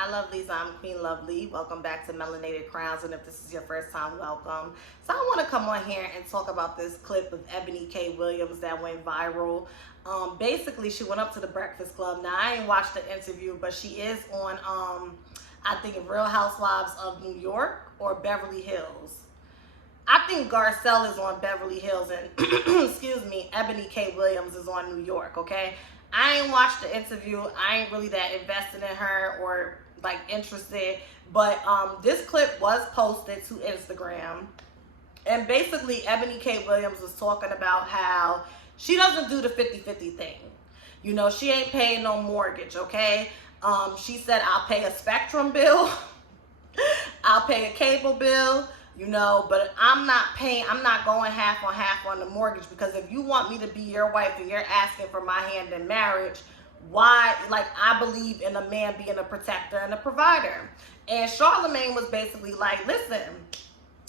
Hi lovelies, I'm Queen Lovelee. Welcome back to Melanated Crowns, and if this is your first time, welcome. So I want to come on here and talk about this clip of Eboni K Williams that went viral. Basically, she went up to the Breakfast Club. Now, I ain't watched the interview, but she is on, I think, Real Housewives of New York or Beverly Hills. I think Garcelle is on Beverly Hills, and excuse me, Eboni K Williams is on New York, okay? I ain't watched the interview. I ain't really that invested in her or like interested, but this clip was posted to Instagram, and basically Eboni K Williams was talking about how she doesn't do the 50-50 thing. You know, she ain't paying no mortgage, okay? She said, I'll pay a Spectrum bill, I'll pay a cable bill, you know, but I'm not going half on the mortgage, because if you want me to be your wife and you're asking for my hand in marriage, why? Like, I believe in a man being a protector and a provider. And Charlemagne was basically like, listen,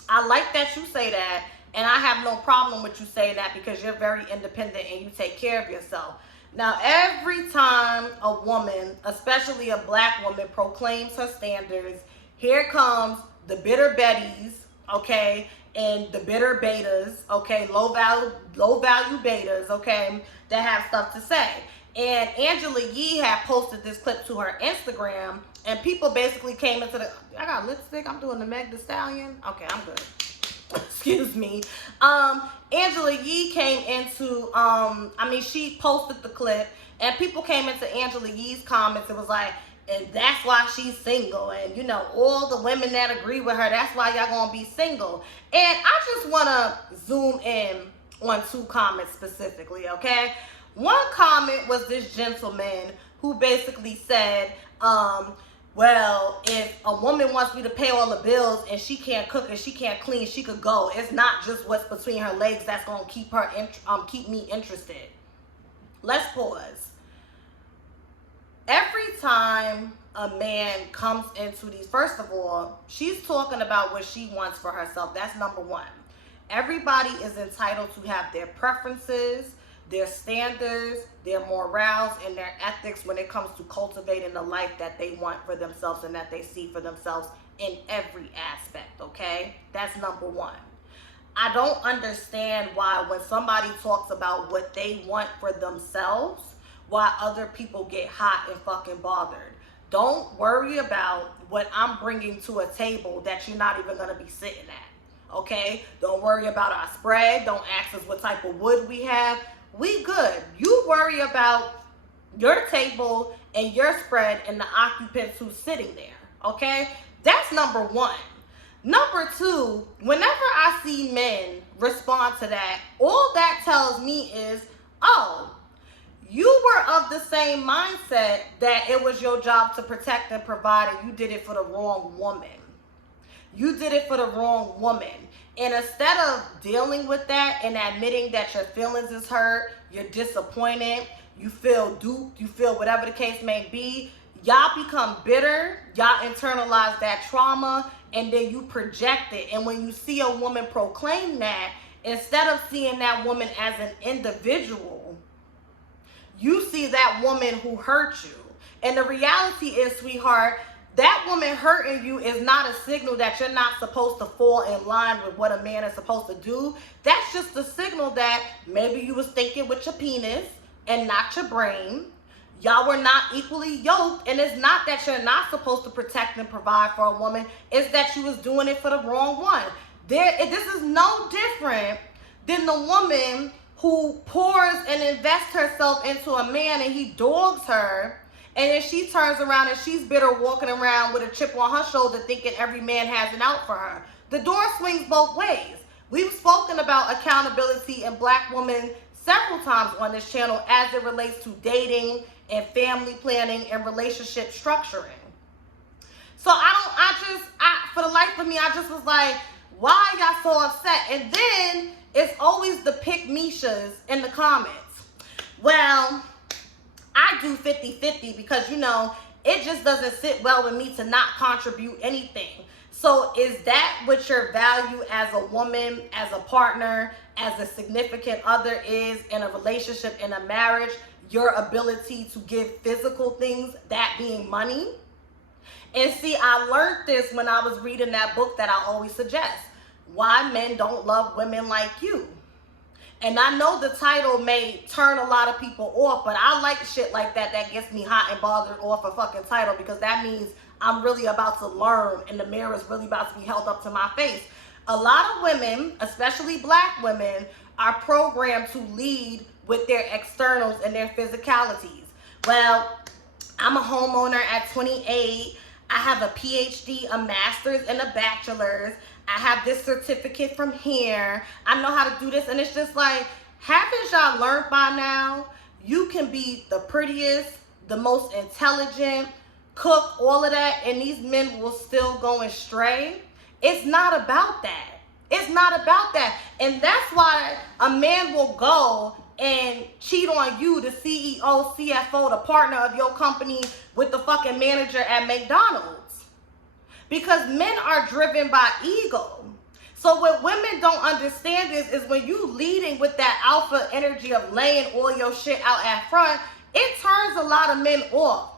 I like that you say that, and I have no problem with you saying that because you're very independent and you take care of yourself. Now, every time a woman, especially a black woman, proclaims her standards, here comes the bitter Bettys, okay, and the bitter betas, okay, low value betas, okay, that have stuff to say. And Angela Yee had posted this clip to her Instagram, and people basically came into the, I got lipstick, I'm doing the Meg Thee Stallion, okay, I'm good. Excuse me. Angela Yee came into, she posted the clip, and people came into Angela Yee's comments. It was like, and that's why she's single, and you know, all the women that agree with her, that's why y'all gonna be single. And I just wanna zoom in on two comments specifically, okay? One comment was this gentleman who basically said, well, if a woman wants me to pay all the bills and she can't cook and she can't clean, she could go. It's not just what's between her legs that's gonna keep her keep me interested. Let's pause. Every time a man comes into these, first of all, she's talking about what she wants for herself. That's number one. Everybody is entitled to have their preferences, their standards, their morals, and their ethics when it comes to cultivating the life that they want for themselves and that they see for themselves in every aspect, okay? That's number one. I don't understand why when somebody talks about what they want for themselves, why other people get hot and fucking bothered. Don't worry about what I'm bringing to a table that you're not even gonna be sitting at, okay? Don't worry about our spread. Don't ask us what type of wood we have. We good. You worry about your table and your spread and the occupants who's sitting there, okay? That's number one. Number two, whenever I see men respond to that, all that tells me is, oh, you were of the same mindset that it was your job to protect and provide, and you did it for the wrong woman. You did it for the wrong woman. And instead of dealing with that and admitting that your feelings is hurt, you're disappointed, you feel duped, you feel whatever the case may be, y'all become bitter, y'all internalize that trauma, and then you project it. And when you see a woman proclaim that, instead of seeing that woman as an individual, you see that woman who hurt you. And the reality is, sweetheart, that woman hurting you is not a signal that you're not supposed to fall in line with what a man is supposed to do. That's just a signal that maybe you was thinking with your penis and not your brain. Y'all were not equally yoked, and it's not that you're not supposed to protect and provide for a woman. It's that you was doing it for the wrong one. This is no different than the woman who pours and invests herself into a man and he dogs her, and then she turns around and she's bitter, walking around with a chip on her shoulder thinking every man has an out for her. The door swings both ways. We've spoken about accountability in black women several times on this channel as it relates to dating and family planning and relationship structuring. So for the life of me, I just was like, why y'all so upset? And then it's always the pick-meshas in the comments. Well, I do 50-50 because, you know, it just doesn't sit well with me to not contribute anything. So is that what your value as a woman, as a partner, as a significant other is in a relationship, in a marriage? Your ability to give physical things, that being money? And see, I learned this when I was reading that book that I always suggest, Why Men Don't Love Women Like You. And I know the title may turn a lot of people off, but I like shit like that that gets me hot and bothered off a fucking title, because that means I'm really about to learn and the mirror is really about to be held up to my face. A lot of women, especially black women, are programmed to lead with their externals and their physicalities. Well, I'm a homeowner at 28. I have a PhD, a master's, and a bachelor's. I have this certificate from here. I know how to do this. And it's just like, haven't y'all learned by now? You can be the prettiest, the most intelligent, cook, all of that, and these men will still go astray. It's not about that. It's not about that. And that's why a man will go and cheat on you, the CEO, CFO, the partner of your company, with the fucking manager at McDonald's. Because men are driven by ego. So what women don't understand is when you leading with that alpha energy of laying all your shit out at front, it turns a lot of men off.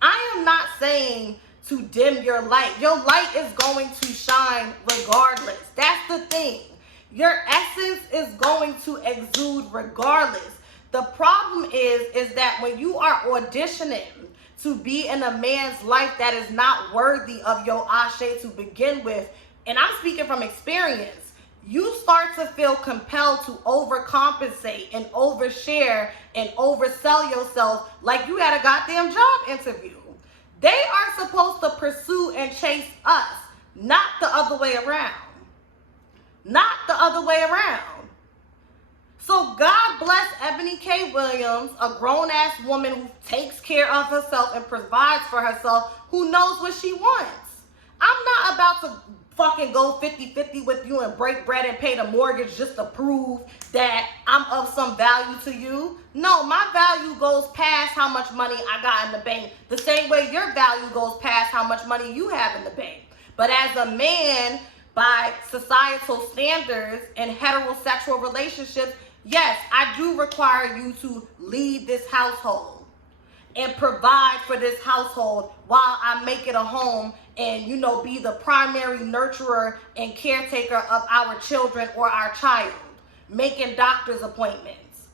I am not saying to dim your light. Your light is going to shine regardless. That's the thing. Your essence is going to exude regardless. The problem is that when you are auditioning to be in a man's life that is not worthy of your ashe to begin with, and I'm speaking from experience, you start to feel compelled to overcompensate and overshare and oversell yourself like you had a goddamn job interview. They are supposed to pursue and chase us, not the other way around. Not the other way around. So God bless Eboni K Williams, a grown-ass woman who takes care of herself and provides for herself, who knows what she wants. I'm not about to fucking go 50-50 with you and break bread and pay the mortgage just to prove that I'm of some value to you. No, my value goes past how much money I got in the bank, the same way your value goes past how much money you have in the bank. But as a man, by societal standards and heterosexual relationships, yes, I do require you to lead this household and provide for this household while I make it a home and, you know, be the primary nurturer and caretaker of our children or our child, making doctor's appointments,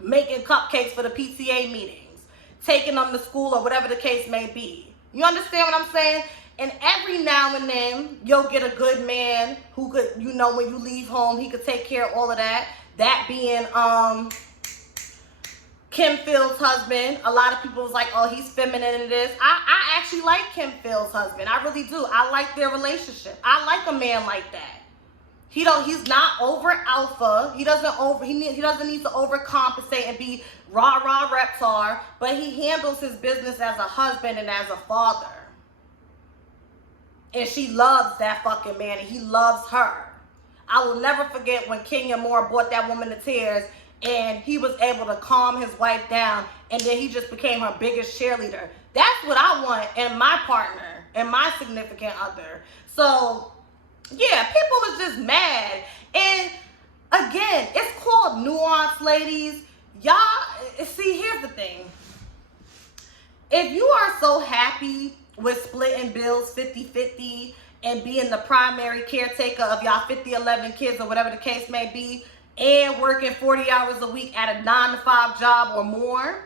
making cupcakes for the PTA meetings, taking them to school or whatever the case may be. You understand what I'm saying? And every now and then, you'll get a good man who could, you know, when you leave home, he could take care of all of that. That being Kim Phil's husband. A lot of people was like, oh, he's feminine in this. I actually like Kim Phil's husband. I really do. I like their relationship. I like a man like that. He's not over alpha. He doesn't need to overcompensate and be rah reptar, but he handles his business as a husband and as a father. And she loves that fucking man, and he loves her. I will never forget when Kenya Moore brought that woman to tears, and he was able to calm his wife down, and then he just became her biggest cheerleader. That's what I want in my partner and my significant other. So, yeah, people was just mad. And again, it's called nuance, ladies. Y'all, see, here's the thing. If you are so happy with splitting bills 50-50 and being the primary caretaker of y'all 50-11 kids or whatever the case may be, and working 40 hours a week at a 9-to-5 job or more,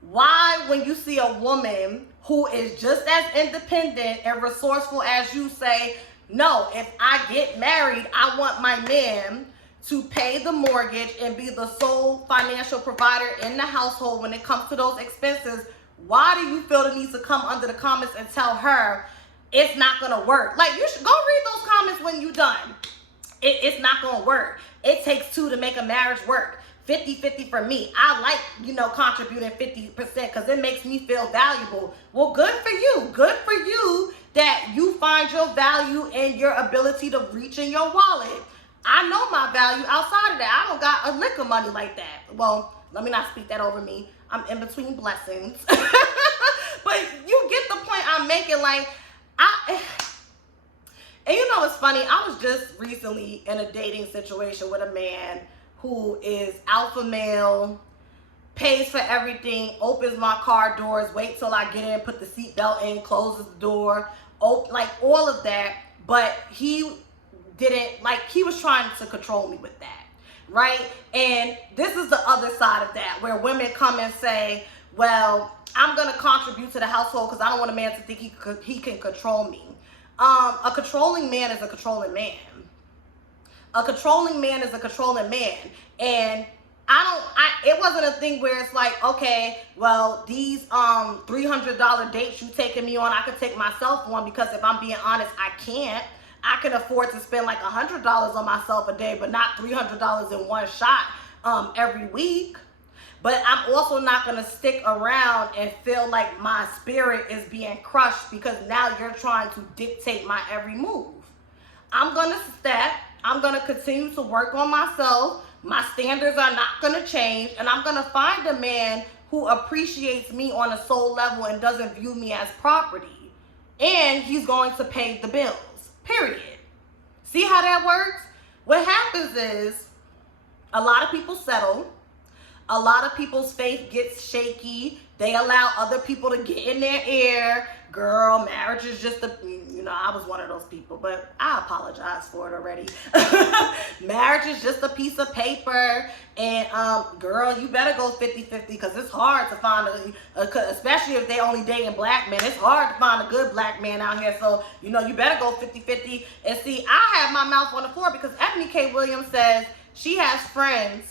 why, when you see a woman who is just as independent and resourceful as you, say, no, if I get married, I want my man to pay the mortgage and be the sole financial provider in the household when it comes to those expenses, why do you feel the need to come under the comments and tell her it's not going to work? Like, you should go read those comments when you're done. It's not going to work. It takes two to make a marriage work. 50-50 for me. I like, you know, contributing 50% because it makes me feel valuable. Well, good for you. Good for you that you find your value and your ability to reach in your wallet. I know my value outside of that. I don't got a lick of money like that. Well, let me not speak that over me. I'm in between blessings. But you get the point I'm making. Like, and you know what's funny? I was just recently in a dating situation with a man who is alpha male, pays for everything, opens my car doors, wait till I get in, put the seatbelt in, closes the door, like all of that. But he didn't, like, he was trying to control me with that, right? And this is the other side of that, where women come and say, well, I'm going to contribute to the household because I don't want a man to think he can control me. A controlling man is a controlling man. A controlling man is a controlling man. And it wasn't a thing where it's like, okay, well, these $300 dates you taking me on, I could take myself on, because if I'm being honest, I can't. I can afford to spend like $100 on myself a day, but not $300 in one shot every week. But I'm also not going to stick around and feel like my spirit is being crushed because now you're trying to dictate my every move. I'm going to step. I'm going to continue to work on myself. My standards are not going to change. And I'm going to find a man who appreciates me on a soul level and doesn't view me as property. And he's going to pay the bills. Period. See how that works? What happens is a lot of people settle. A lot of people's faith gets shaky. They allow other people to get in their ear. Girl, marriage is just I was one of those people, but I apologize for it already. Marriage is just a piece of paper. And girl, you better go 50-50 because it's hard to find especially if they only dating black men. It's hard to find a good black man out here. So, you better go 50-50. And see, I have my mouth on the floor because Eboni K Williams says she has friends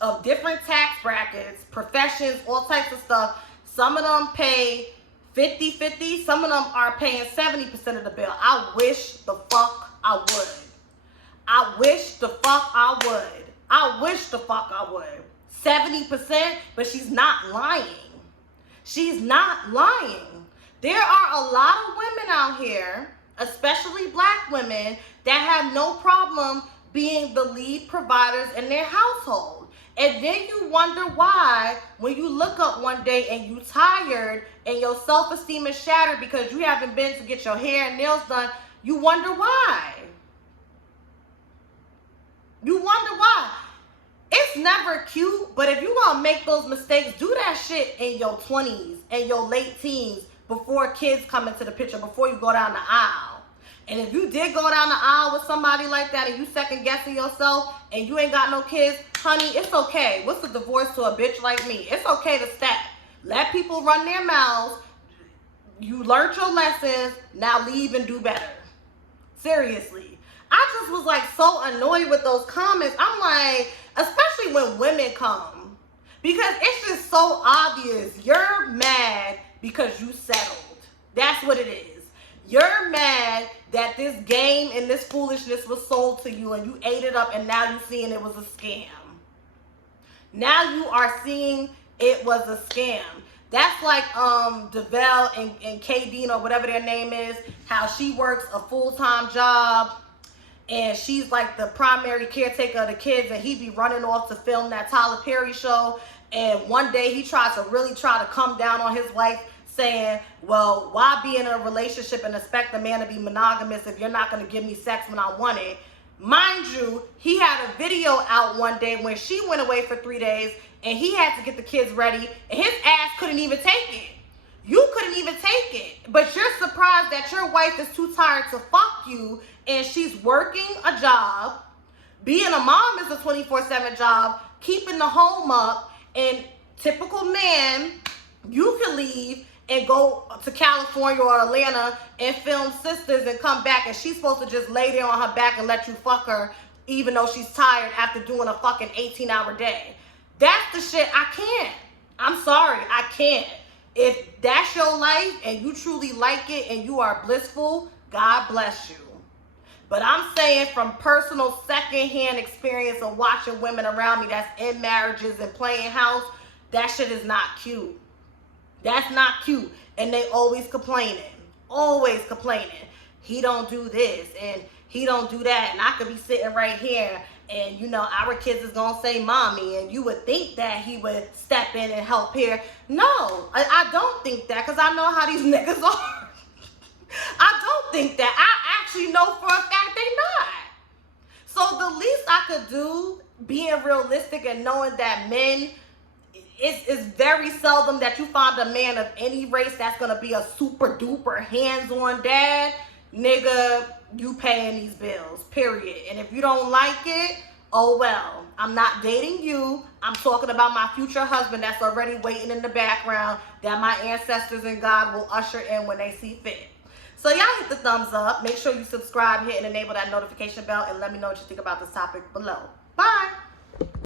of different tax brackets, professions, all types of stuff. Some of them pay 50-50. Some of them are paying 70% of the bill. I wish the fuck I would. I wish the fuck I would. I wish the fuck I would. 70%, but she's not lying. She's not lying. There are a lot of women out here, especially black women, that have no problem being the lead providers in their household. And then you wonder why, when you look up one day and you tired and your self-esteem is shattered because you haven't been to get your hair and nails done, you wonder why. You wonder why. It's never cute, but if you're going to make those mistakes, do that shit in your 20s and your late teens before kids come into the picture, before you go down the aisle. And if you did go down the aisle with somebody like that and you second guessing yourself and you ain't got no kids, honey, it's okay. What's the divorce to a bitch like me? It's okay to step. Let people run their mouths. You learned your lessons. Now leave and do better. Seriously. I just was like so annoyed with those comments. I'm like, especially when women come, because it's just so obvious. You're mad because you settled. That's what it is. You're mad that this game and this foolishness was sold to you and you ate it up and now you're seeing it was a scam. Now you are seeing it was a scam. That's like DeVelle and K or whatever their name is, how she works a full-time job and she's like the primary caretaker of the kids and he be running off to film that Tyler Perry show. And one day he tries to really come down on his wife, saying, well, why be in a relationship and expect a man to be monogamous if you're not going to give me sex when I want it? Mind you, he had a video out one day when she went away for 3 days and he had to get the kids ready and his ass couldn't even take it. You couldn't even take it. But you're surprised that your wife is too tired to fuck you and she's working a job. Being a mom is a 24/7 job. Keeping the home up. And typical man, you can leave and go to California or Atlanta and film Sisters and come back and she's supposed to just lay there on her back and let you fuck her even though she's tired after doing a fucking 18-hour day. That's the shit I can't. I'm sorry, I can't. If that's your life and you truly like it and you are blissful, God bless you. But I'm saying from personal secondhand experience of watching women around me that's in marriages and playing house, that shit is not cute. That's not cute. And they always complaining. Always complaining. He don't do this and he don't do that. And I could be sitting right here and, our kids is going to say mommy. And you would think that he would step in and help here. No, I don't think that because I know how these niggas are. I don't think that. I actually know for a fact they not. So the least I could do, being realistic and knowing that men, it's very seldom that you find a man of any race that's gonna be a super duper hands-on dad. Nigga, you paying these bills, period. And if you don't like it, oh well. I'm not dating you. I'm talking about my future husband that's already waiting in the background that my ancestors and God will usher in when they see fit. So y'all hit the thumbs up. Make sure you subscribe, hit and enable that notification bell, and let me know what you think about this topic below. Bye.